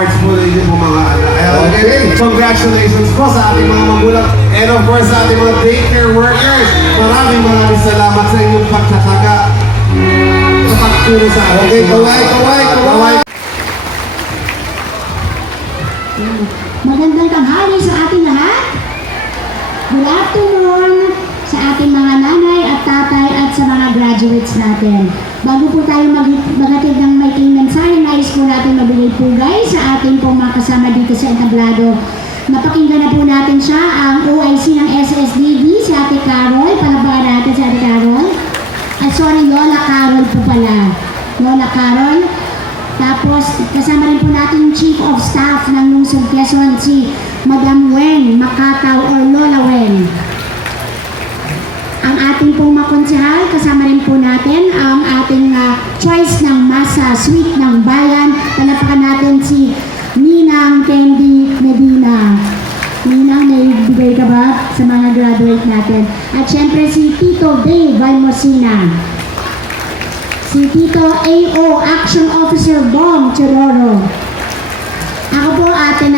awards po ninyo po mga anak. Okay. Congratulations po sa ating mga magulang and of course sa ating mga daycare workers. Maraming salamat sa inyong pagtataka sa pagturo sa ating Okay, mga kaway. Magandang tanghali sa ating lahat. Good afternoon sa ating mga nanay at tatay at sa mga graduates natin. Bago po tayo maghatid ng maikling mensahe, nais po natin mabigay pugay sa ating pong mga kasama dito sa entablado. Napakinggan na po natin siya, ang OIC ng SSDB, si Ate Carol. Palabakan natin si Ate Carol. Lola Carol po pala. Lola Carol. Tapos, kasama rin po natin yung Chief of Staff ng Lungsod Quezon, si Madam Wen Macataw or Lola Wen. Ang ating pong makonsehal, kasama rin po natin ang ating choice ng masa, sweet ng bayan. Palapakan natin si Ninang Candy Medina. Ninang, naibigay ka ba sa mga graduate natin? At syempre si Tito Dave Valmosina. Si Tito AO, Action Officer Bong Chiroro. Ako po, ate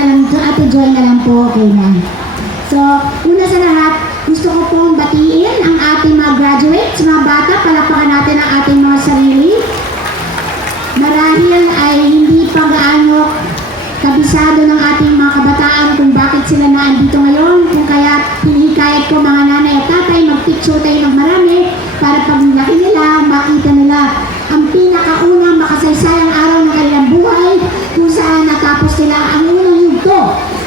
Joy na lang po, okay na. So, una sa lahat, gusto ko pong batiin ang ating mga graduates, mga bata, palapakan natin ang ating mga sarili. Marahil ay hindi pa gaano kabisado ng ating mga kabataan kung bakit sila naandito ngayon, kung kaya hinihikayat ko mga nanay at tatay, mag-picture tayo ng marami para pag laki nila, makita nila ang pinakaunang makasaysayang araw ng kanilang buhay kung saan natapos nila ang unang yugto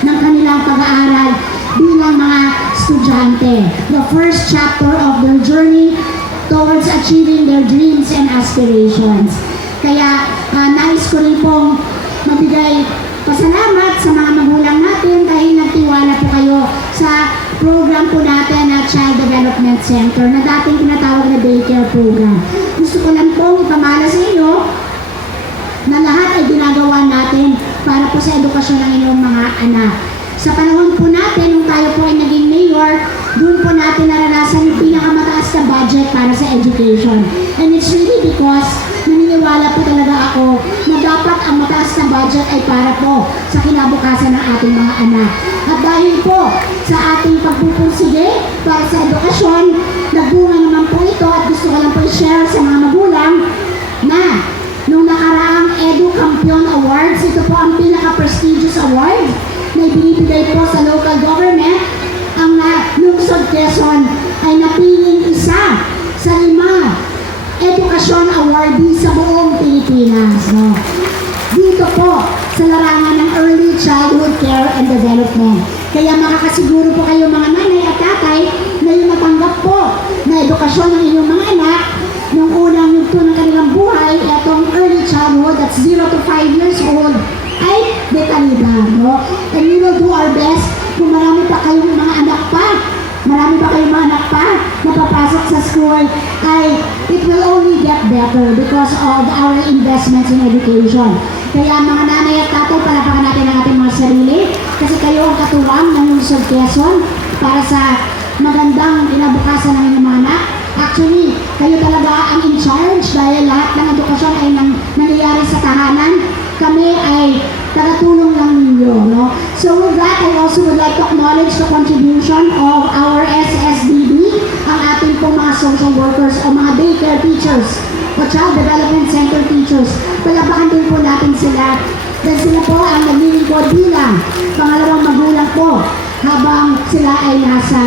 ng kanilang pag-aaral bilang mga estudyante. The first chapter of their journey towards achieving their dreams and aspirations. Kaya nais ko rin pong mabigay pasalamat sa mga magulang natin dahil nagtiwala po kayo sa program po natin na Child Development Center na dating tinatawag na daycare program. Gusto ko lang pong ipamala sa inyo na lahat ay ginagawa natin para po sa edukasyon ng inyong mga anak. Sa panahon po natin, nung tayo po ay naging mayor, doon po natin naranasan yung pinakamataas na budget para sa education. And it's really because naniniwala po talaga ako na dapat ang mataas na budget ay para po sa kinabukasan ng ating mga anak. At dahil po sa ating pagpupursige para sa edukasyon, nagbunga naman po ito at gusto ko lang po i-share sa mga magulang na nung nakaraang Edu Campion Awards, ito po ang pinaka-prestigious award na ibinibigay po sa local government. Ang Lungsod Quezon ay napiling isa sa 5 edukasyon awardee sa buong Pilipinas. No? Dito po sa larangan ng Early Childhood Care and Development. Kaya makakasiguro po kayo mga nanay at tatay na yung natanggap po na edukasyon ng inyong mga anak nung unang yugto ng kanilang buhay, itong early childhood, that's 0 to 5 years old, ay detalida, no? And we will do our best kung marami pa kayong mga anak pa, na papasok sa school, ay it will only get better because of our investments in education. Kaya mga nanay at tatay, palapakan natin ang ating mga sarili kasi kayo ang katuwang ng Lungsod Quezon para sa magandang kinabukasan ng inyong mga anak. Actually, kayo talaga ang in charge dahil lahat ng edukasyon ay nangyayari sa tahanan. Kami ay tagatulong lang ninyo, no? So with that, I also would like to acknowledge the contribution of our SSDB, ang ating pong mga social workers o mga daycare teachers o Child Development Center teachers. Palabakan din po natin sila dahil sila po ang naglilingkod bilang pangalawang magulang po habang sila ay nasa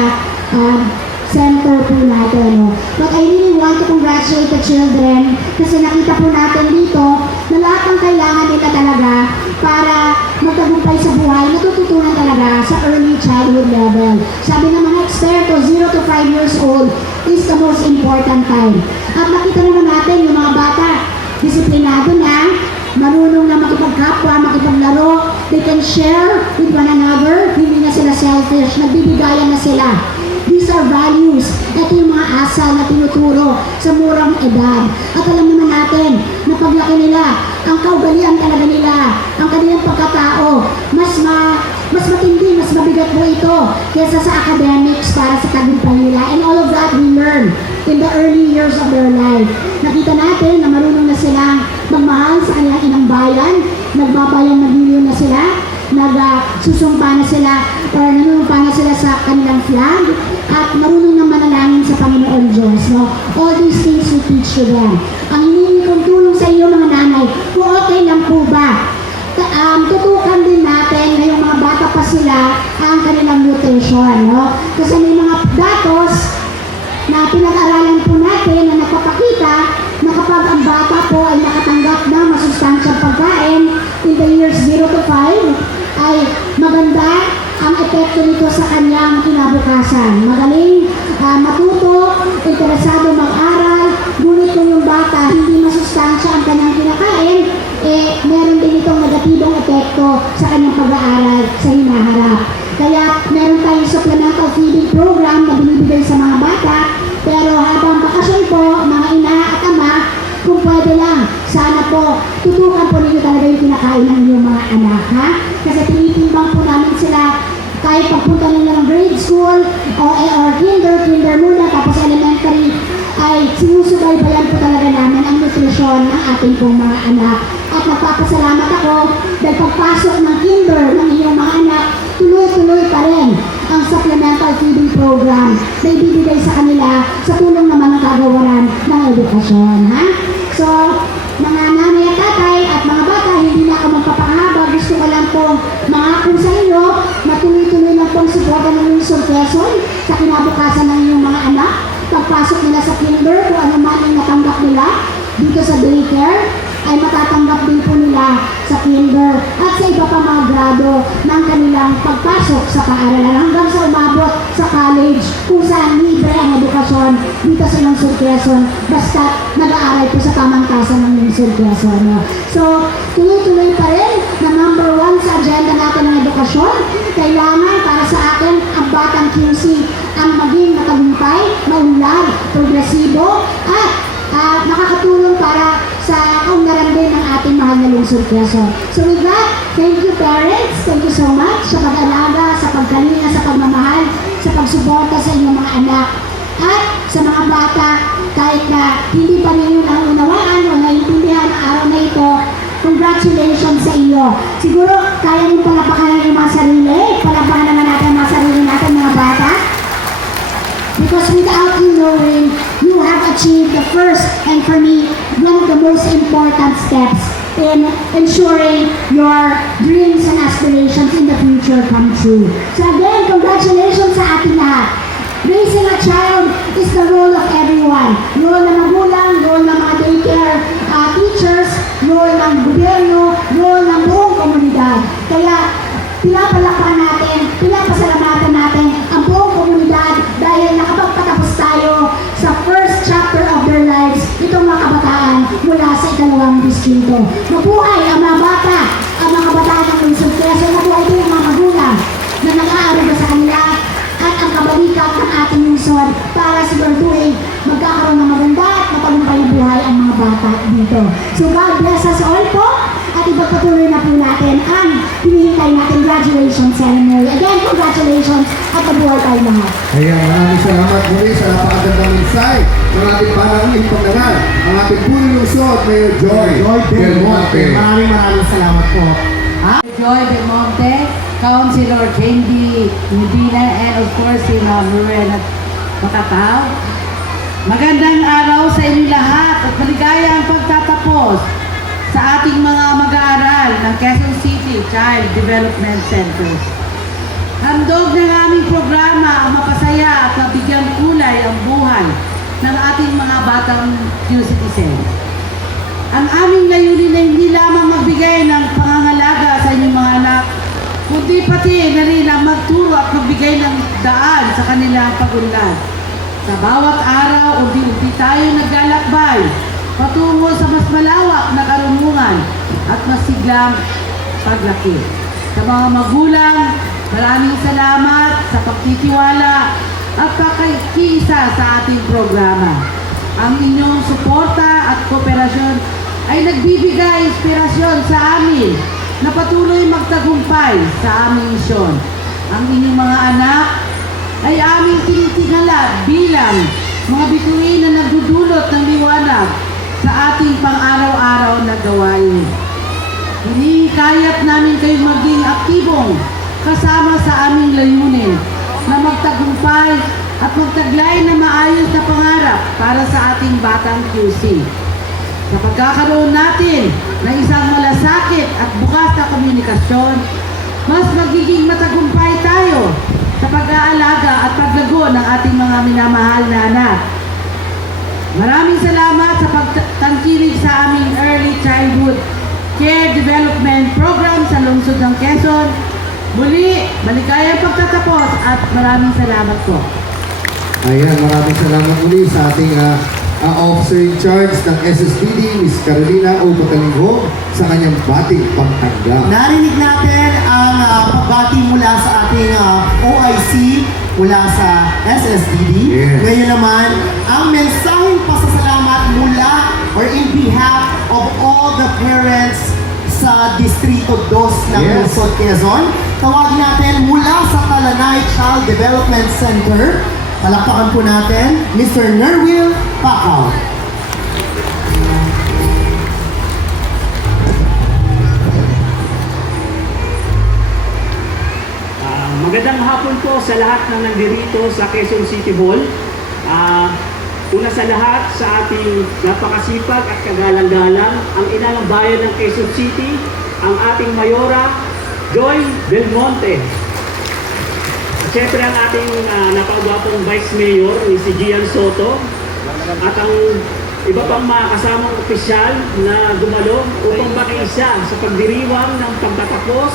center po natin. No? But I really want to congratulate the children kasi nakita po natin dito na lahat ng kailangan nila talaga para magtagumpay sa buhay, natututunan talaga sa early childhood level. Sabi ng mga eksperto, 0 to 5 years old is the most important time. At nakita naman natin yung mga bata, disiplinado na, marunong na makipagkapwa, makipaglaro, they can share with one another, hindi na sila selfish, nagbibigayan na sila. These are values. Ito yung mga asal na tinuturo sa murang edad. At alam naman natin na paglaki nila, ang kaugalian talaga nila, ang kanilang pagkatao, mas matindi, mas mabigat po ito kesa sa academics para sa tagumpay nila. And all of that we learn in the early years of their life. Nakita natin na marunong na silang magmahal sa kanilang inang bayan, nagbabayang nagbibigay na sila susumpa na sila or nanunumpa na sila sa kanilang flag at marunong na manalangin sa Panginoon Diyos. No? All these things we teach to them. Ang hinihingi kong tulong sa iyo mga nanay, kung okay lang po ba, tutukan din natin na yung mga bata pa sila ang kanilang nutrition. No? Kasi may mga datos na pinag-aralan po natin na nagpapakita na kapag ang bata po ay nakatanggap ng masustansyang pagkain in the years 0 to 5, ay maganda ang epekto nito sa kanyang kinabukasan. Magaling, matuto, interesado mag-aral, ngunit kung yung bata hindi masustansya ang kanyang kinakain, meron din itong negatibong epekto sa kanyang pag-aaral sa hinaharap. Kaya meron tayong supplemental feeding program na binibigay sa mga bata, pero habang bakasyon po, mga ina at ama, kung pwede lang, sana po, tutukan po ninyo talaga yung kinakain ng inyong mga anak, ha? Kasi tinitimbang po namin sila kahit pagpunta nila ng grade school or kinder muna, tapos elementary, ay sinusubaybayan po talaga namin ang nutrisyon ng ating pong mga anak. At nagpapasalamat ako dahil pagpasok ng kinder ng inyong mga anak, tuloy-tuloy pa rin ang supplemental feeding program na ibibigay sa kanila sa tulong naman ng kagawaran ng edukasyon. Ha? So, mga nanay at tatay at mga bata, hindi na ako magpapahaba. Gusto ko lang pong mangako sa inyo na tuloy-tuloy lang pong suporta ng Luzon, Quezon sa kinabukasan ng inyong mga anak. Pagpasok nila sa kinder, kung ano man ang natanggap nila dito sa daycare, ay matatanggap din po nila sa kinder at sa iba pa mga grado ng kanilang pagpasok sa paaralan hanggang sa umabot sa college kung saan libre ang edukasyon dito sa Luzon, Quezon basta nag-aaral po sa tamang tasa ng Luzon, Quezon. No? So, tuloy-tuloy pa rin na number 1 sa agenda natin ng edukasyon. Kailangan para sa akin ang batang QC ang maging matagumpay, maunlad, progresibo at nakakatulong para sa kaunlaran din ng ating mahal na Luzon, Quezon. So with that, thank you parents, thank you so much sa pag-alaga, sa pagkalinga, sa pagmamahal, sa pagsuporta sa inyong mga anak. At sa mga bata, kahit na hindi pa ninyo naunawaan o naiintindihan ang araw na ito, congratulations sa iyo. Siguro, kaya nyo palapakan ng mga sarili, palapakan naman natin mga sarili natin mga bata. Because without you knowing, you have achieved the first and for me, one of the most important steps in ensuring your dreams and aspirations in the future come true. So again, congratulations sa ating lahat. Raising a child is the role of everyone. Role ng magulang, role ng mga daycare teachers, role ng gobyerno, role ng buong komunidad. Kaya pinapalakpan natin, pinapasalamatan natin ang buong komunidad dahil nakapagpatapos tayo sa first chapter of their lives itong mga kabataan mula sa ikalawang distrito. Mabuhay ang mga bata, ang mga kabataan ng Luzon, Quezon, mabuhay din ang mga magulang na nag-aaruga sa kanila at ang kabalikat ng ating Luzon para siguraduhin magkakaroon ng maganda at matagumpay na buhay ang mga bata dito. So God bless us all po at ipagpatuloy na po natin ang hinihintay natin graduation ceremony. Again, congratulations at mabuhay tayo lahat. Ayan, maraming salamat muli sa napakagandang insight ng ating panahon pagdagan. Ang ating punong Luzon, Mayor Joy Del Monte. Maraming salamat po. Joy Del Monte, Councilor Candy Medina, and of course si Lorena Macataw. Magandang araw sa inyo lahat at maligaya ang pagtatapos sa ating mga mag-aaral ng Quezon City Child Development Centers. Handog ng aming programa ang mapasaya at mabigyan kulay ang buhay ng ating mga batang new citizens. Ang aming layunin ay hindi lamang magbigay ng pangangalaga sa inyong mga anak, kundi pati na rin ang magturo at magbigay ng daan sa kanilang pagunlad. Sa bawat araw, unti-unti tayo naglalakbay patungo sa mas malawak na karunungan at mas siglang paglaki. Sa mga magulang, maraming salamat sa pagtitiwala at pakikiisa sa ating programa. Ang inyong suporta at kooperasyon ay nagbibigay inspirasyon sa amin na patuloy magtagumpay sa aming misyon. Ang inyong mga anak ay aming tinitingala bilang mga bituin na nagdudulot ng liwanag sa ating pang-araw-araw na gawain. Hinihikayat namin kayong maging aktibong layunin na magtagumpay at magtaglay na maayos na pangarap para sa ating batang QC. Sa pagkakaroon natin ng isang malasakit at bukas na komunikasyon, mas magiging matagumpay tayo sa pag-aalaga at paglago ng ating mga minamahal na anak. Maraming salamat sa pagtangkilik sa aming Early Childhood Care Development Program sa lungsod ng Quezon. Muli, maligayang pagtatapos at maraming salamat po. Ayan, maraming salamat muli sa ating officer in charge ng SSDD, Miss Carolina O. Patalingho, sa kanyang bating pagtanggap. Narinig natin ang pagbati mula sa ating OIC mula sa SSDD. Yes. Ngayon naman, ang mensaheng pasasalamat mula or in behalf of all the parents sa Distrito 2 ng Yes. Lungsod Quezon. Tawagin natin mula sa Talanay Child Development Center. Palakpakan po natin, Mr. Nerwil Pacao. Magandang hapon po sa lahat na nandirito sa Quezon City Hall. Una sa lahat, sa ating napakasipag at kagalang-galang, ang ina ng bayan ng Quezon City, ang ating Mayora, Joy Belmonte. At syempre ang ating napakagwapong Vice Mayor, si Gian Soto, at ang iba pang mga kasamang opisyal na dumalo upang makiisa sa pagdiriwang ng pagtatapos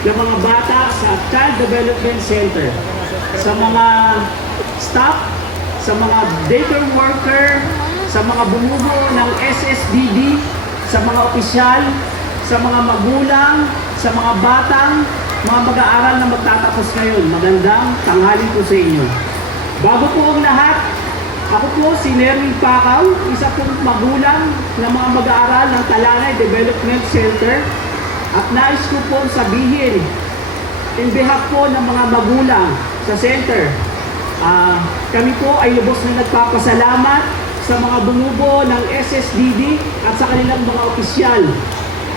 ng mga bata sa Child Development Center, sa mga staff, sa mga daycare worker, sa mga bumubuo ng SSDD, sa mga opisyal, sa mga magulang, sa mga batang, mga mag-aaral na magtatapos ngayon. Magandang tanghali po sa inyo. Bago po ang lahat, ako po si Nerwin Pacao, isa pong magulang ng mga mag-aaral ng Talanay Development Center. At nais ko po sabihin, in behalf po ng mga magulang sa center, kami po ay lubos na nagpapasalamat sa mga bumubuo ng SSDD at sa kanilang mga opisyal,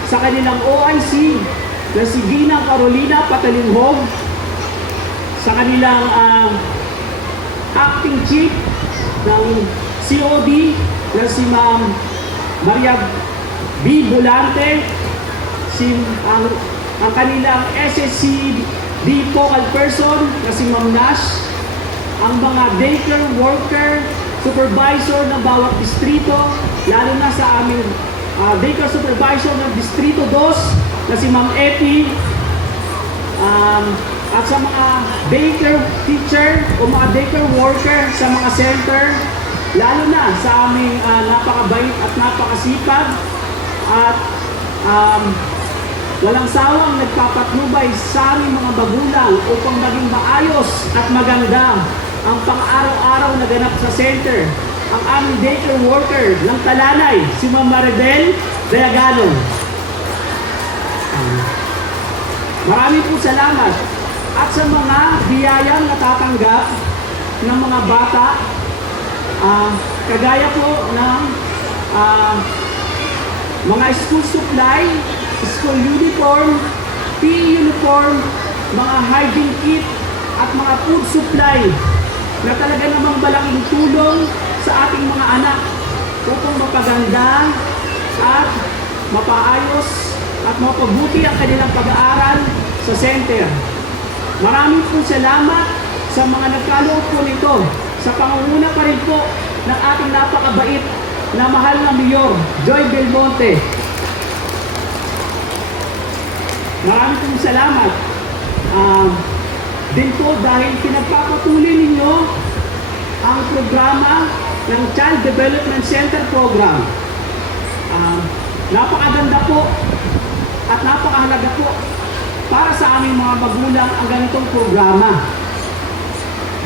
sa kanilang OIC na si Gina Carolina Patalingho, sa kanilang acting chief ng COD na si Ma'am Maria B. Bulante, ang kanilang SSCD focal person na si Ma'am Nash, ang mga daycare worker, supervisor ng bawat distrito, lalo na sa aming daycare supervisor ng Distrito 2 na si Ma'am Epi, at sa mga daycare teacher o mga daycare worker sa mga center, lalo na sa aming napakabait at napakasipag at walang sawang nagpapatnubay sa aming mga magulang upang maging maayos at maganda ang pang-araw-araw na ganap sa center. Ang aming daycare worker ng Talanay, si Ma'am Maribel Dayagano. Marami po salamat at sa mga biyayang natatanggap ng mga bata, kagaya po ng mga school supply, school uniform, PE uniform, mga hygiene kit at mga food supply na talaga namang malaking tulong sa ating mga anak upang mapaganda at mapaayos at mapabuti ang kanilang pag-aaral sa center. Maraming po salamat sa mga nagkaloob po nito sa pangunguna pa rin po ng ating napakabait na mahal na Mayor, Joy Belmonte. Maraming pong salamat din po dahil pinagpapatuloy ninyo ang programa ng Child Development Center Program. Napakaganda po at napakahalaga po para sa aming mga magulang ang ganitong programa.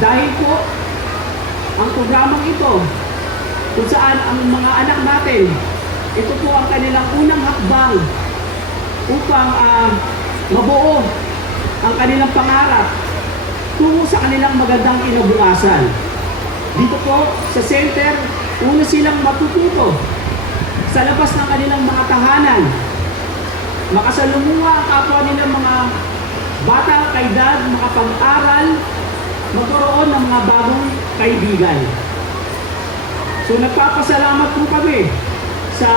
Dahil po, ang programang ito, kung saan ang mga anak natin, ito po ang kanilang unang hakbang upang mabuo ang kanilang pangarap tungo sa kanilang magandang kinabukasan. Dito po sa center, una silang matututo sa labas ng kanilang mga tahanan, makasalumuha ang kapwa nilang mga bata kaedad makapag-aral, magkaroon ng mga bagong kaibigan. So nagpapasalamat po kami sa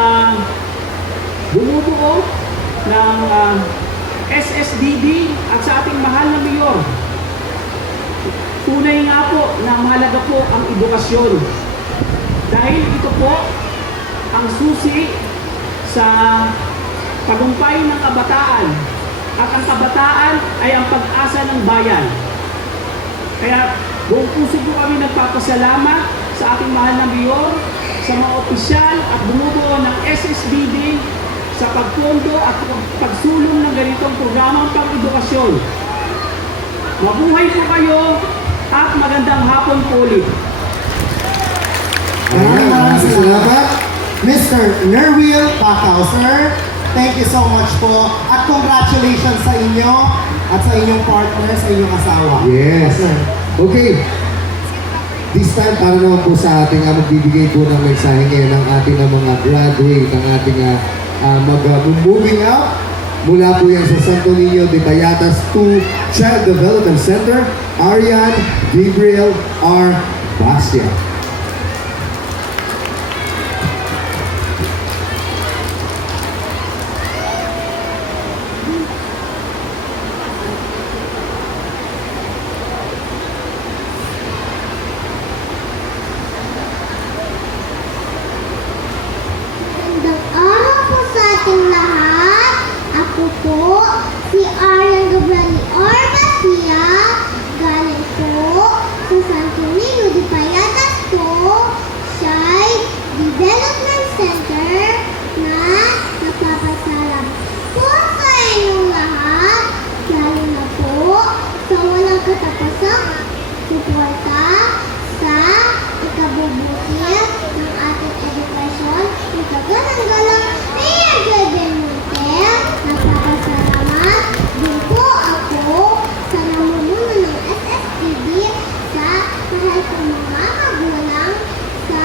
bumubuo ng SSDD at sa ating mahal na mayor. Tunay nga po na mahalaga po ang edukasyon. Dahil ito po ang susi sa tagumpay ng kabataan. At ang kabataan ay ang pag-asa ng bayan. Kaya buong puso po kami nagpapasalamat sa ating mahal na mayor, sa mga opisyal at bumubuo ng SSDD sa pagpondo at pagsulong ng ganitong programang pang-edukasyon. Mabuhay po kayo at magandang hapon po ulit. Maraming salamat. Mr. Nerwil Pacao, sir. Thank you so much po. At congratulations sa inyo at sa inyong partner, sa inyong asawa. Yes. Sir. Okay. This time, para naman po sa ating magbibigay po ng mensahe ngayon ng ating mga graduate, ng ating moving out. Mula po yan sa Santo Niño de Bayatas 2 Child Development Center, Arian Gabriel R. Bastia. Magandang araw po sa ating lahat. Ako po, si Arian Gabriel R. Bastia, galing po sa Santo Niño de Bayatas po, Child Development Center na nagpapasalamat po sa inyong lahat, lalo na po sa walang katapusang suporta sa ikabubuti ng ating edukasyon. Ikaganang-galang Mayor Joy Belmonte, nagpapasalamat din po ako sa namumuno ng SSDD sa mahal kong mga magulang, sa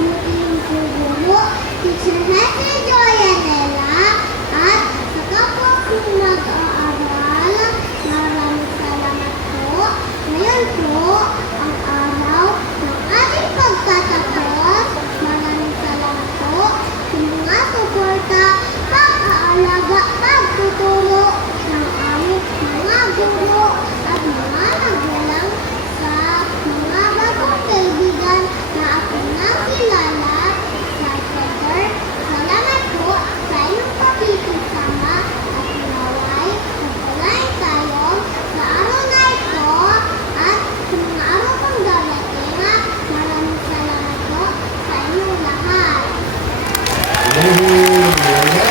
muling guro, Teacher Hetty Joyanela, at sa kapwa kong mag-aaral. Maraming salamat po. Ngayon po, ang araw ng ating pagtatapos. Maraming salamat po sa mga suporta, pag-aalaga, pagtuturo ng aming mga guro at mga magulang, sa mga bagong kaibigan na ako nakilala sa center. Salamat po sa inyong pakikisama at naway magpalain tayo sa araw na ito at sa mga araw pang darating. Maraming salamat po sa inyong lahat.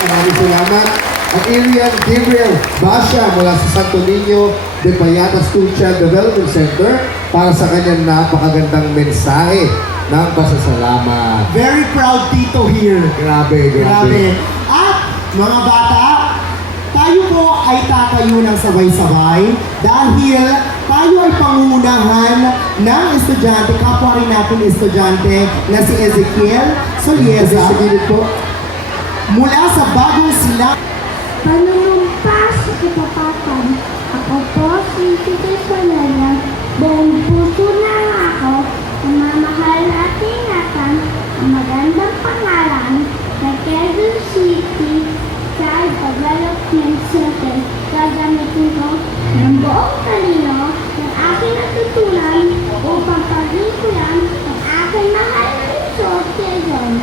Maraming salamat. At Arian Gabriel Bastia mula sa Santo Niño de Bayatas 2 Child Development Center para sa kanyang napakagandang mensahe ng pasasalamat. Very proud dito here. Grabe, Grabe. At mga bata, tayo po ay tatayo ng sabay-sabay dahil tayo ay pangungunahan ng estudyante, kapwa rin natin estudyante na si Ezekiel Solieza. Sa gilid po. Mula sa Bagong Sila. Panunumpas sa kapapatan, ako po si Tito Solana, buong puso na ako, namamahal at ingatan ang magandang pangalan ng Quezon City Child Development Center. Gagamitin ko ng buong talino ng aking natutunan upang paglingkuran ang aking mahal na lungsod, Quezon.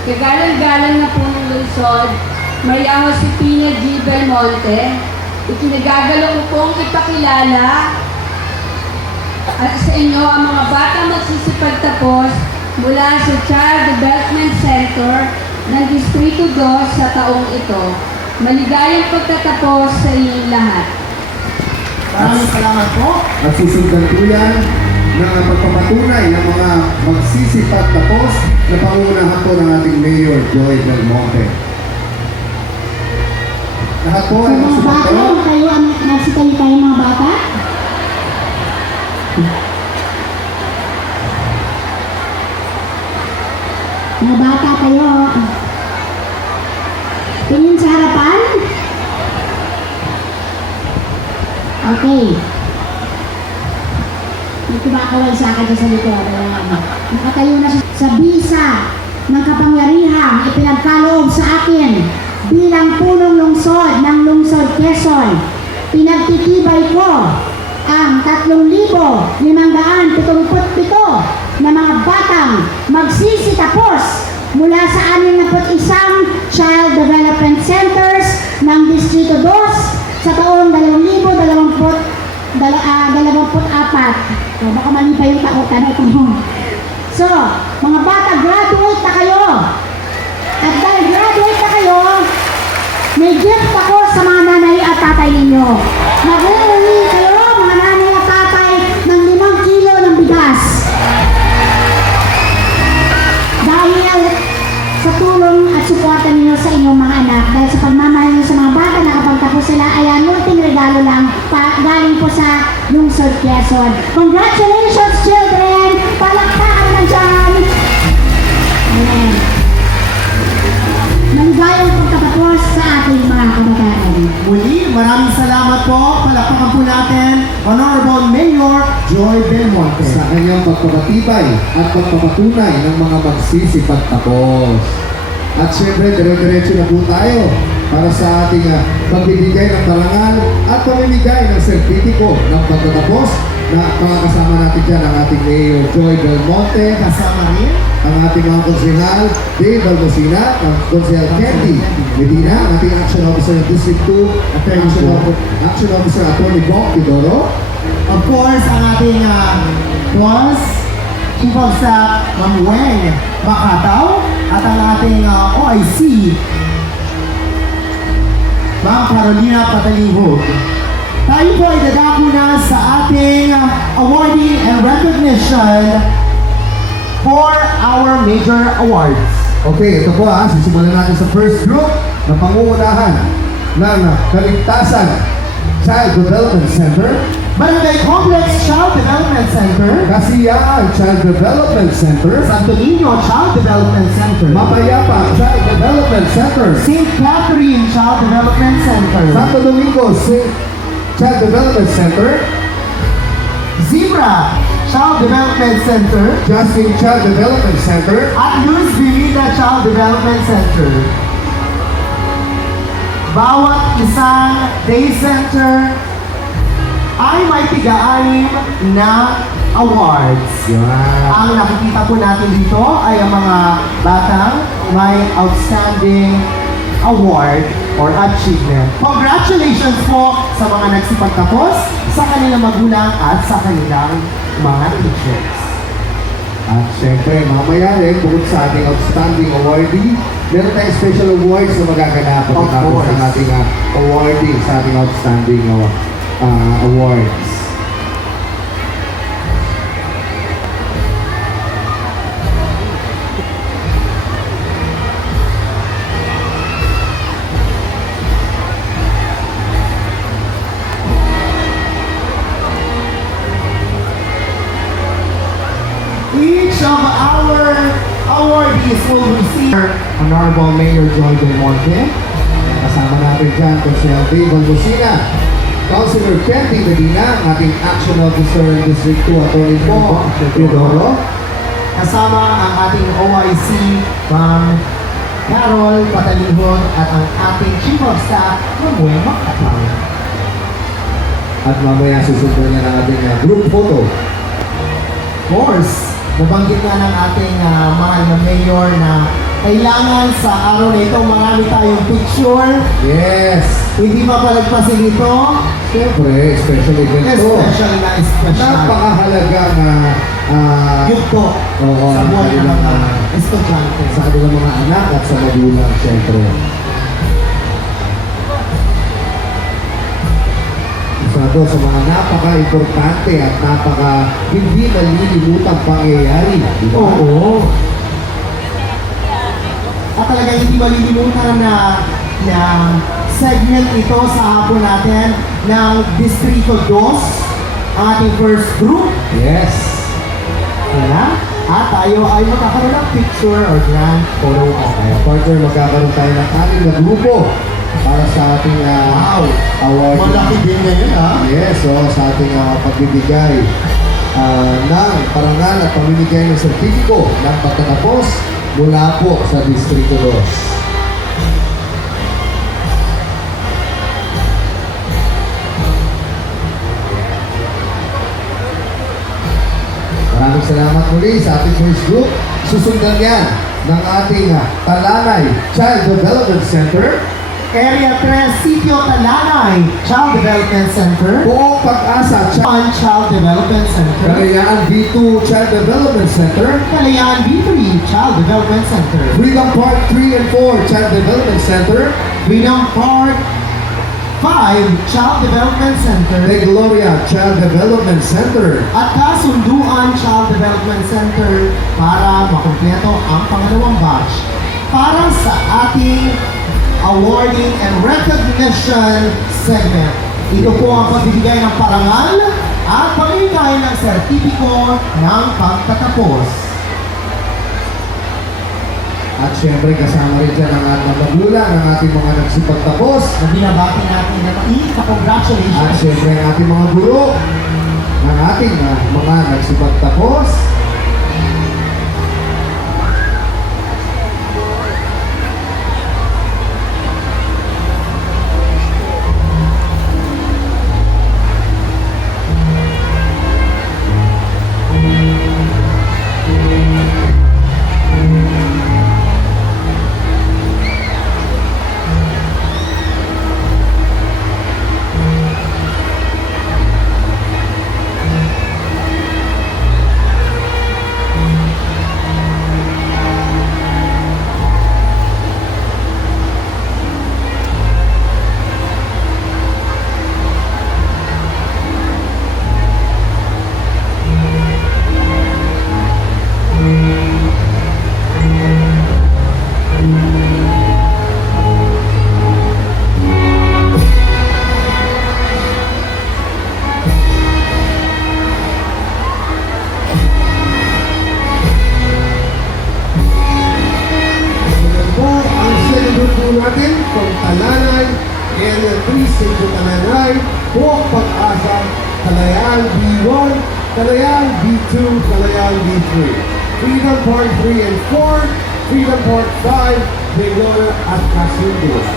Kagalang-galang na po ng lungsod, Maria Josefina G. Belmonte, ikinagagalo ko pong ipakilala at sa inyo ang mga batang magsisipagtapos mula sa Child Development Center ng Distrito 2 sa taong ito. Maligayang pagtatapos sa inyong lahat. Maraming salamat po. At susundan po yan ng pagpapatunay ng mga magsisipag tapos na pangunahan po ng ating Mayor Joy Belmonte. Lahat po ay Mga bata, magsuporta. kayo ang nagsitayo tayo mga bata. Mga bata kayo. Tingin sa harapan. Okay. May kumakawal sa akin sa likod. Nakatayo na siya sa bisa ng kapangyarihang ipinagkaloob sa akin bilang punong lungsod ng lungsod Quezon. Pinagtitibay ko ang 3,577 na mga batang magsisitapos mula sa 61 Child Development Centers ng Distrito 2 sa taong 2024. Baka mali pa yung tanong. So, mga bata, graduate na kayo. At dahil graduate na kayo, may gift ako sa mga nanay at tatay ninyo. Mag-uuli kayo, mga nanay at tatay, ng 5 kilo ng bigas. Dahil sa tulong at suporta ninyo sa inyong mga anak, dahil sa pagmamahal ninyo sa mga bata na kapag tapos sila, ayan, munting regalo lang galing po sa lungsod Quezon. Congratulations, children! Palakpakan na dyan! Amen. Maligayang pagkatapos sa ating mga kabataan. Muli, maraming salamat po. Palakpakan po natin Honorable Mayor Joy Belmonte. Sa kanyang pagpapatibay at pagpapatunay ng mga magsisipagtapos. At syempre, dire-diretso na po tayo para sa ating pagbibigay ng parangal at pamimigay ng sertipiko ng pagtatapos na makakasama natin dyan ang ating Mayor Joy Belmonte, Kasama rin ang ating mga konsehal Dave Balmosina, ang konsehal Candy Medina, ang ating Action Officer ng District 2, Action Officer Atty. Bong Tidoro, of course, ang ating boss, Chief of Staff, Ma'am Weng Makataw, at ang ating OIC, Ma'am Carolina Patalihog. Tayo po ay dadako na sa ating awarding and recognition for our major awards. Okay, ito po sisimulan natin sa first group na pangungunahan ng Kaligtasan Child Development Center, Barangay Complex Child Development Center, Kasiyaan Child Development Center, Santo Niño Child Development Center, Mapayapa Child Development Center, St. Catherine Child Development Center, Santo Domingo Child Development Center, Zebra Child Development Center, Justin Child Development Center, at Luz Vivida Child Development Center. Bawat isang day center ay may tiga-anim na awards. yan. Ang nakikita po natin dito ay ang mga batang may outstanding award or achievement. Congratulations po sa mga nagsipagtapos, sa kanilang magulang at sa kanilang mga teachers. At syempre, mamaya rin, bukod sa ating outstanding awardee, meron tayong special awards na magaganap pagkatapos course. ng ating awarding sa ating outstanding awards. Each of our awardees will receive Honorable Mayor Joy Belmonte, Kasama natin dyan, Councilor Dave Balmosina, Councilor Candy Medina, ang ating Action Officer in District 2, Atty. Bong Tidoro, kasama ang ating OIC, Ma'am Carol Patalihon, at ang ating Chief of Staff, Ma'am Weng Makataw. at mamaya susundan niya ng ating group photo. Of course, nabanggit nga ng ating mahal na mayor na kailangan sa araw na ito marami tayong picture. Yes! Hindi mapalagpasin ito. Siyempre, special event to. Special na special. Napakahalaga na Yugto Oo, sa buhay ng mga kanilang- estudyante. sa kanilang mga anak at sa magulang, siyempre. Isa to sa mga napaka-importante at hindi nalilimutang pangyayari. Di ba? Oo. At talaga hindi malilimutan na segment ito sa hapon natin ng Distrito 2, ang ating first group. Yes. Wala? at tayo ay magkakaroon ng picture or grand photo Kaya op. partner, magkakaroon tayo ng ating na grupo para sa ating Wow! award. Malaki din ngayon ha? Yes, so sa ating pagbibigay ng parangal at pamimigay ng sertipiko ng pagtatapos mula po sa Distrito 2. Maraming salamat muli sa ating first group. Susundan yan ng ating Talanay Child Development Center, Area 3, Sitio Talanay Child Development Center, Buong Pag-asa Child Development Center, Kalayaan B2 Child Development Center, Kalayaan B3 Child Development Center, Freedom Park 3 and 4 Child Development Center, Freedom Park 5 Child Development Center, De Gloria Child Development Center, at Kasunduan Child Development Center para makumpleto ang pangalawang batch para sa ating awarding and recognition segment. Ito po ang pagbibigay ng parangal at pamimigay ng sertipiko ng pagtatapos. at syempre kasama rin dyan ang ating magulang, ang ating mga nagsipagtapos, Na binabati natin na at congratulations. syempre ang ating mga guro, ng ating mga nagsipagtapos. Ang celebrate po natin from Talanay, Area 3, Centro Talanay, Buong Pag-asa, Kalayaan B1, Kalayaan B2, Kalayaan B3, Freedom Park 3 and 4, Freedom Park 5, Bigor at Kasunduan.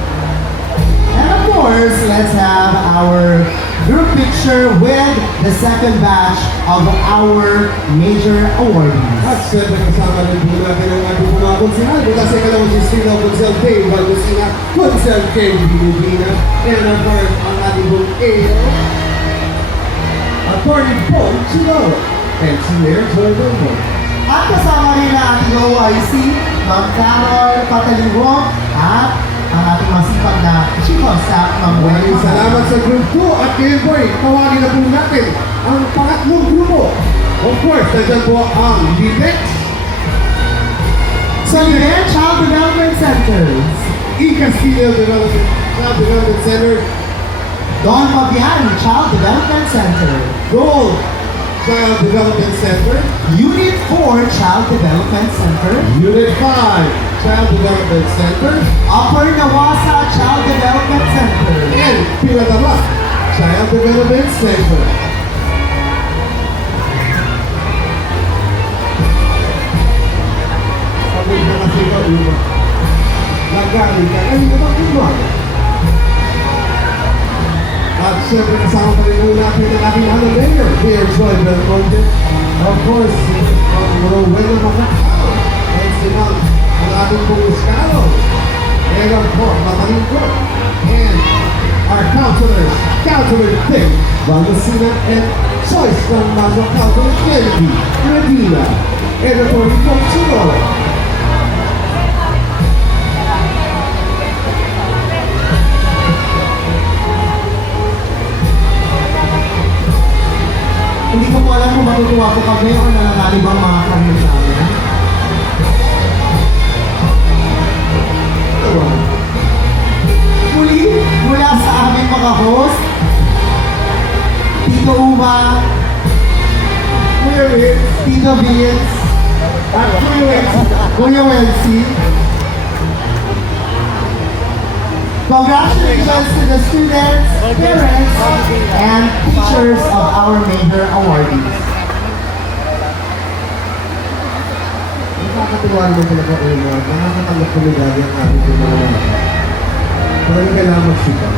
And of course, let's have our group picture with the second batch of our major awardees. At syempre kasama rin po natin ang ating mga konsinal mula sa ikalawang distrito Consel Dave Balbusina, Consel Kennedy Lubina, and of course ang ating pong AO, Attorney Paul Chiloro, and si Mayor Joy Belmont. At kasama rin ang ating OIC, Ma'am Carol Pataliwong, at ang ating masipag na Chief of Staff, Ma'am Maraming Wendy salamat sa Group 2 at ngayon po tawagin na po natin ang pangatlong grupo. Of course, nandiyan po ang DBEX, Solidaire Child Development Centers, E. Castillo Child Development Center, Don Fabiani Child Development Center, Gold Child Development Center, Unit 4 Child Development Center, Unit 5 Child Development Center, Upper Nawasa Child Development Center, and Piladama Child Development Center. Sabi na kasi ko, nagaling ka, ay naman kumag. At syempre kasama pa rin po natin ang ating mahal na mayor, Mayor Joy Belmonte. Of course, ang Rowena Macacao, and si Ma'am, ang ating pong Iskalo, and of course, Matalingkot, and our counselors, Counselor Dick Balbusina, and choice from Maso Counselor Kennedy Medina, and Attorney Paul Chiloro. matutuwa po kami kung nanganganib ang mga kami sa amin. Muli, mula sa aming mga host, Tito Uma, Kuya Vince, Tito Vince, at Kuya Wensi. Congratulations to the students, parents, and teachers of our major awardees. Nakakatuwa naman talaga ulo. Nakakatanggap kami dati ang ating mga mga. Talagang kailangan magsigaw.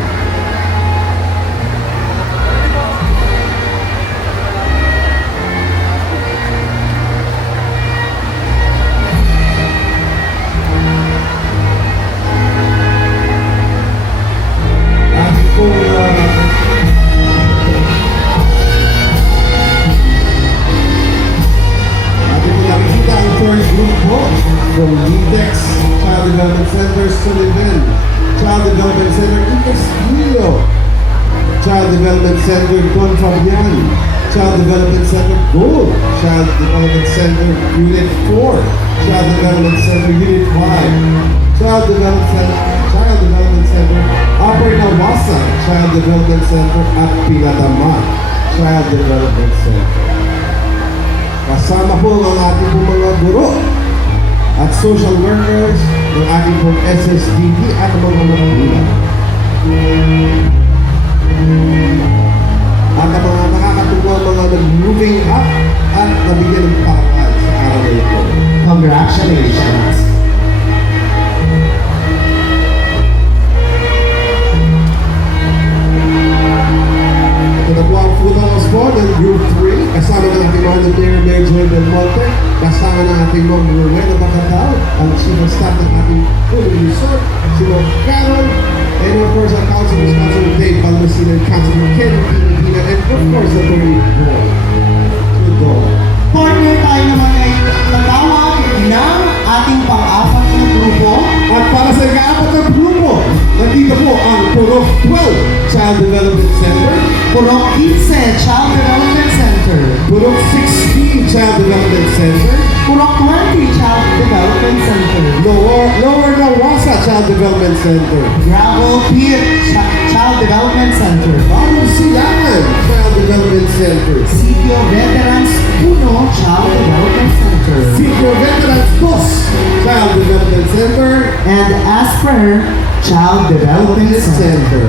Ating pong nakikita ang third group po from LIDEX Child Development Center Sullivan, Child Development Center Castillo, Child Development Center Don Fabian, Child Development Center Gold, Child Development Center Unit 4, Child Development Center Unit 5, Child Development Center Upper Nawasa, Child Development Center at Pinatama, Child Development Center. Kasama po ang ating pong mga guro at social workers ng ating pong SSDT at mga magulang. At ang mga nakakatuwa mga nag-moving up at nabigyan ng parangal sa araw na ito. Congratulations! Ito na po ang photos po ng Group 3. Kasama ng ating mga Mayor Joy Del Monte. Kasama ng ating mga Rowena Bacatao, ang Chief of Staff ng ating Pulling Resort, si Ma'am Carol, and of course our Councilors, Councilor Dave Palmasina, and Councilor Ken Pinagina, and of course Attorney Boy Tudor. Partner tayo naman ay tatawag ng ating pang-apat na grupo. At para sa ika-apat na grupo, nandito po ang Purok 12 Child Development Center, Purok 15, Child Development Center. Purok 16 Child Development Center, Purok 20, Child Development Center. Lower Nawasa Child Development Center, Gravel Pit, Child Development Center. Bagong Silangan Child Development Center, Sitio Veterans 1, Child Development Center. Sitio Veterans 2 Child Development Center, And Asper, Child Development Center.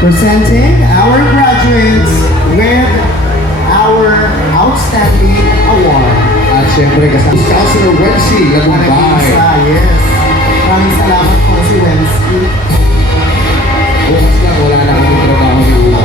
Presenting our graduates with our outstanding award. at syempre kasama Councilor Wensi Lagumbay. Yes. Maraming salamat po si Wensi. Bukas lang, wala na kami trabaho ni Uma.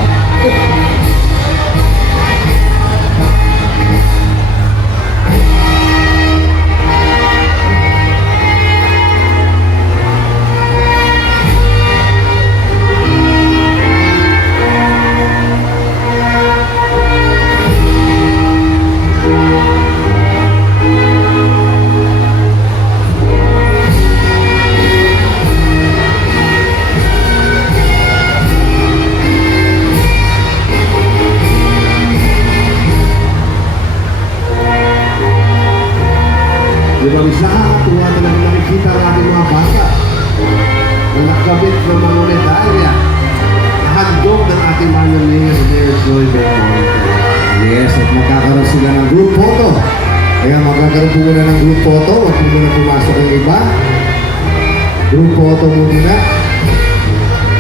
Di ba, mas nakakatuwa talaga nakikita ang ating mga bata na nakabit ng mga medalya na handog ng ating mahal na Mayor Joy Del Monte. Yes, at magkakaroon sila ng group photo. Kaya magkakaroon po muna ng group photo. Huwag po muna pumasok ang iba. Group photo muna.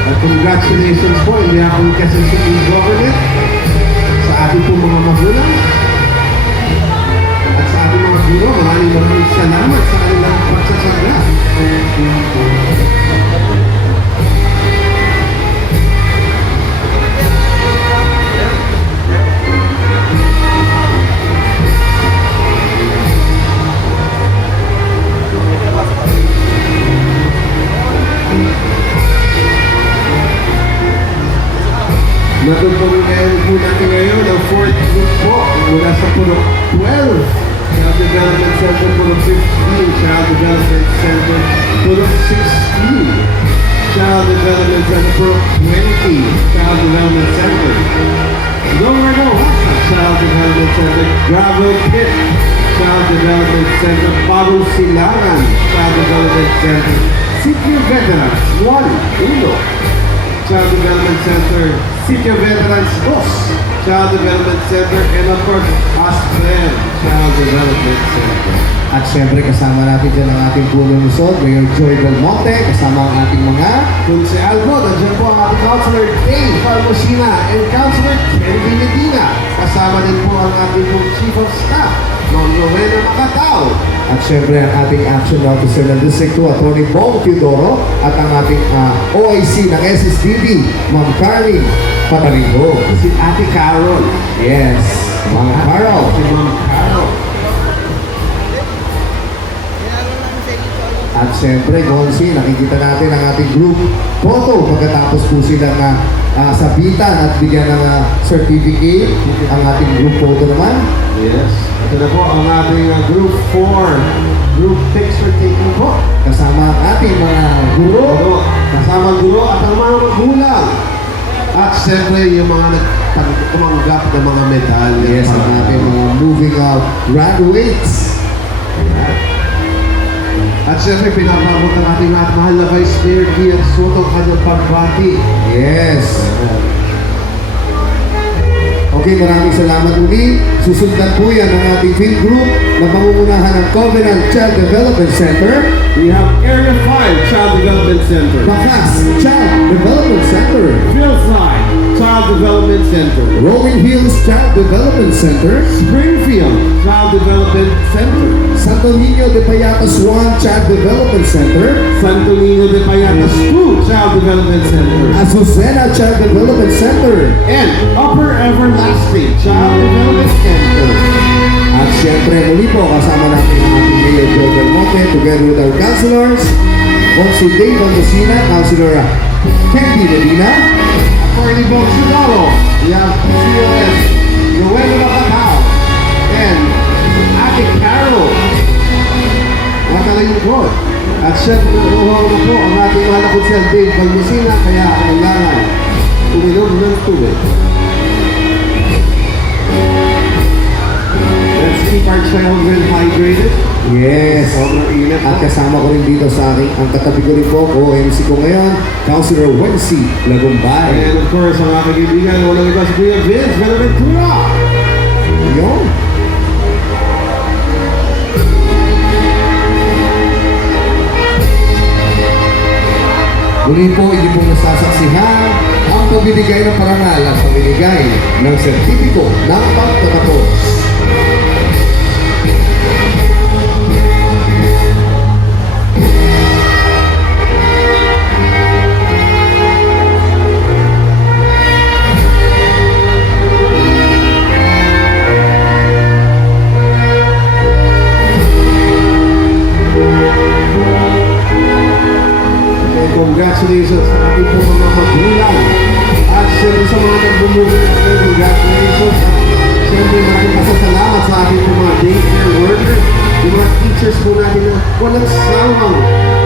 At congratulations po in behalf of Quezon City Government sa ating po mga magulang. At sa ating mga guro, maraming salamat sa kanilang pagsasagla. Natutulungan po natin ngayon ang 4th group po mula sa Purok 12. Child Development Center, Purok 15, Child Development Center, Purok 16, Child Development Center, Pro 20 Child Development Center, Lower Noasa Child Development Center, Gravel Pit Child Development Center, Paro Silangan Child Development Center, Sitio Veterans 1, Uno Child Development Center, Sitio Veterans 2 Child Development Center, and of course, Aspen Child Development Center. At syempre kasama natin dyan ang ating puno lusod, Mayor Joy Belmonte, kasama ang ating mga Kung si Albo, nandiyan po ang ating Councilor Dave Farmosina and Councilor Kenny Medina. Kasama din po ang ating pong Chief of Staff, Ma'am Rowena Macatao. at syempre ang ating Action Officer ng District 2, Atty. Bong Teodoro, at ang ating OIC ng SSDB, Ma'am Carly Pataringo. Si Ate Carol. Yes, Ma'am Carol. Si Ma'am Carol. At syempre, Gonzi, nakikita natin ang ating group photo pagkatapos po silang sabitan at bigyan ng certificate. Ang ating group photo naman. Yes. Ito na po ang ating Group 4 Group Picture Taking po. Kasama ang ating mga guro. Guro, kasama ang guro at ang mga magulang. At siyempre yung mga tumanggap ng mga medalya. Yes, ang ating mga moving out graduates. At siyempre pinapabot ang ating lahat mahal na Vice Mayor Kian Soto kanyang pagbati. Yes. Okay, maraming salamat uli. Susundan po yan ang ating field group na pangungunahan ng Covenant Child Development Center, We have Area 5 Child Development Center, Bakas Child Development Center, Philside Child Development Center, Rolling Hills Child Development Center, Springfield Child Development Center, Santo Niño de Payatas 1 Child Development Center, Santo Niño de Payatas 2 Child Development Center, Azucena Child Development Center, and Upper Everlasting Child Development Center. at syempre muli po kasama natin ang ating Mayor Joe Belmonte together with our councilors, si Dave Bandosina, Councilor Kenny Medina, Attorney Bong Sudalo, we have COS Rowena Macatao, and Ate Carol Matalingkod. At syempre nakuha na po ang ating mahal na Kunsel Dave Balmusina, kaya kailangan uminom ng tubig. Let's keep our children hydrated. yes, Sobrang init at po. kasama ko rin dito sa aking, ang katabi ko rin po, co-MC ko ngayon, Councilor Wency Lagumbay. And of course, ang aking kaibigan, walang iba si Kuya Vince Benaventura. Yun. Muli po, hindi po nasasaksihan ang pabibigay ng parangal at pamimigay ng sertipiko ng pagtatapos. And congratulations sa ating po mga magulang. At siyempre sa mga nagbumugan natin, congratulations. At siyempre maraming pasasalamat sa ating po mga daycare workers, yung mga teachers po natin na walang sawang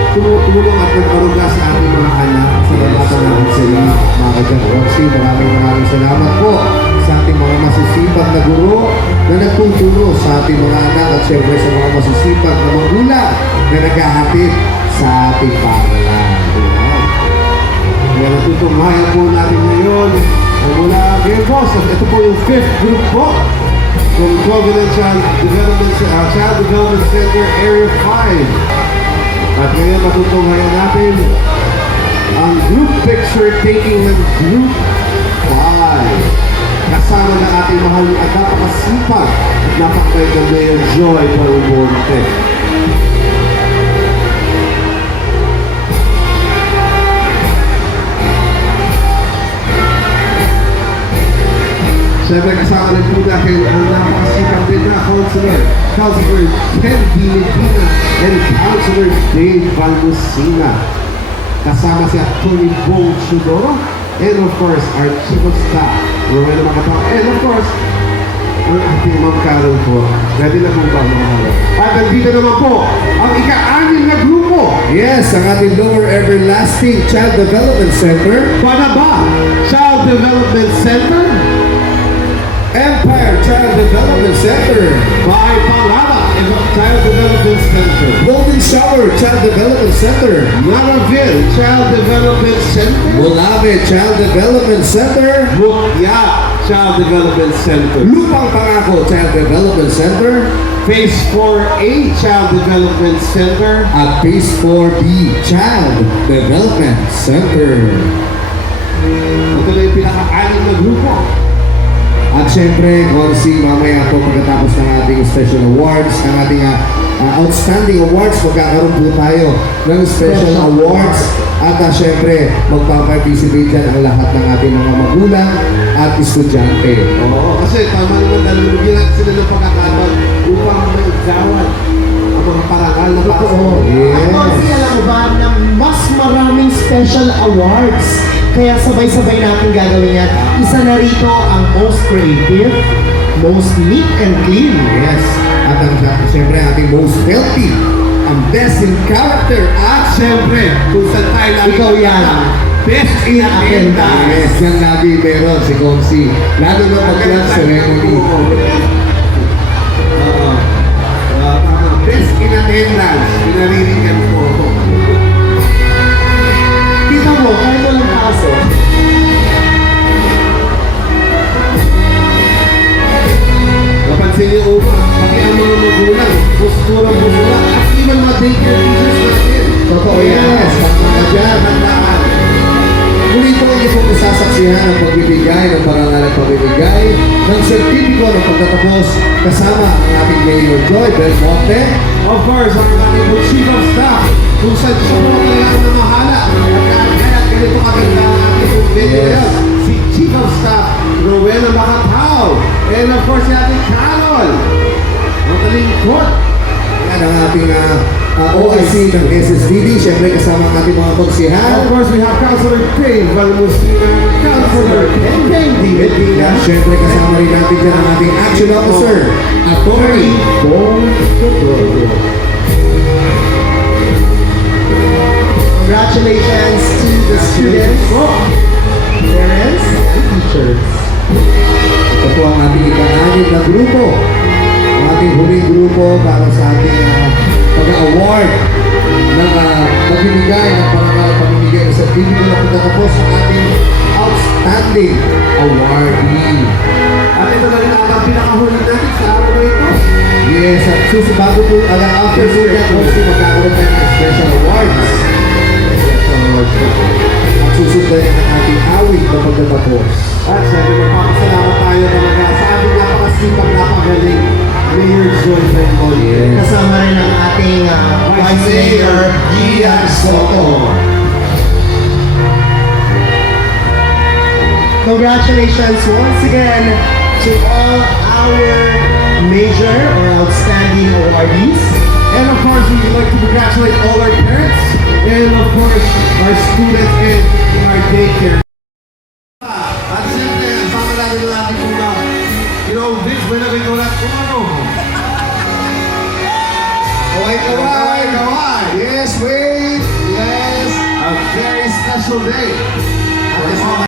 tumutulong at nag-aruga sa ating mga anak. Salamatan natin sila, mga Kajan Roxy. Maraming salamat po sa ating mga masisipag na guro na nagtuturo sa ating mga anak at syempre sa mga masisipag na magulang na naghahatid sa ating paaralan. Kaya natutunghayan po natin ngayon ang mula ngayon po. Ito po yung 5th group po from Covenant Child Development Center Area 5. At ngayon matutunghayan natin ang group picture taking ng Group 5. Kasama ng ating mahal at napakasipag at napakabait na Mayor Joy Belmonte. Siyempre kasama rin po natin ang napakasipag din na Councilor Ken Medina and Councilor Dave Balmusina. Kasama si Atty. Bong Sudoro and of course our Chief of Staff, Rowena Macatao, and of course ang ating Ma'am Carol po. Ready na po ba mga Carol? At nandito naman po ang ika-anim na grupo. Yes, ang ating Lower Everlasting Child Development Center, Panaba Child Development Center Empire Child Development Center, by Palaba Child Development Center, Golden Shower Child Development Center, Maraville Child Development Center, Molave Child Development Center, Mukya Child Development Center, Lupang Pangako Child Development Center, Phase 4A Child Development Center, at Phase 4B Child Development Center. ito na yung pinaka-anim na grupo. At syempre, Gonsi, mamaya po pagkatapos ng ating special awards, ng ating outstanding awards, magkakaroon po tayo ng special awards. At syempre, magpaparticipate dyan ang lahat ng ating mga magulang at estudyante. Oo, kasi tama naman dahil bigyan natin sila ng pagkakataon upang maigawad ang mga parangal na para sa Oo. Yes. At Bonsi, alam mo ba na mas maraming special awards. Kaya sabay-sabay natin gagawin yan. Isa na rito ang most creative, most neat and clean. Yes. At ang syempre, ating most healthy, ang best in character, at Siyempre, kung saan tayo lagi Ikaw yan. best in attendance. yes, yan lagi meron si Gonsi. Lalo na pag-club ceremony. Best in attendance. Pinaririgan po ako. Kita mo, kahit walang kaso. Napansin niyo ba, pati ang mga magulang, bustura-bustura, at even mga daycare teachers natin. Totoo yan. Tama ka dyan. Tandaan. Muli po hindi po sasaksihan ang pagbibigay ng parangal at pagbibigay ng sertipiko ng pagtatapos kasama ang ating Mayor Joy Belmonte. Of course, ang ating po chief of staff, kung saan siya po kailangan na mahala. At kaya ganito kaganda ang ating po video Yes. yan. Si chief of staff, Rowena Macatao. And of course, si ating Carol. Ang kalingkot. Yan ang ating OIC ng SSDD. Siyempre kasama ang ating mga konsihan. Of course, we have Councilor Dave Valmusina, Councilor Dave Medina. Siyempre kasama rin natin dyan ang ating action officer, Attorney Bong Codoro. Congratulations to the students, parents, and teachers. Ito po ang ating ika-anim na grupo. Ang ating huling grupo para sa ating pag-award ng pagbibigay ng parangal at pamimigay ng sertipiko na pagtatapos sa ating outstanding awardee. At ito na rin ang pinakahuli natin sa araw na ito. Yes, at susubago po, after po yan, also magkakaroon tayo ng special awards. At susundan ang ating awit na pagtatapos. At syempre, magpapasalamat tayo talaga sa ating napakasipag, napagaling Mayor Joy Belmonte. Yes. Kasama rin ang ating Vice Mayor, Gian Soto. Congratulations once again to all our major or outstanding awardees. And of course, we would like to congratulate all our parents and of course, our students and our daycare. At syempre, ang pangalala ng ating mga, you know, this whenever we go like, Kaway, kaway! Yes, wait! Yes! a very special day. At this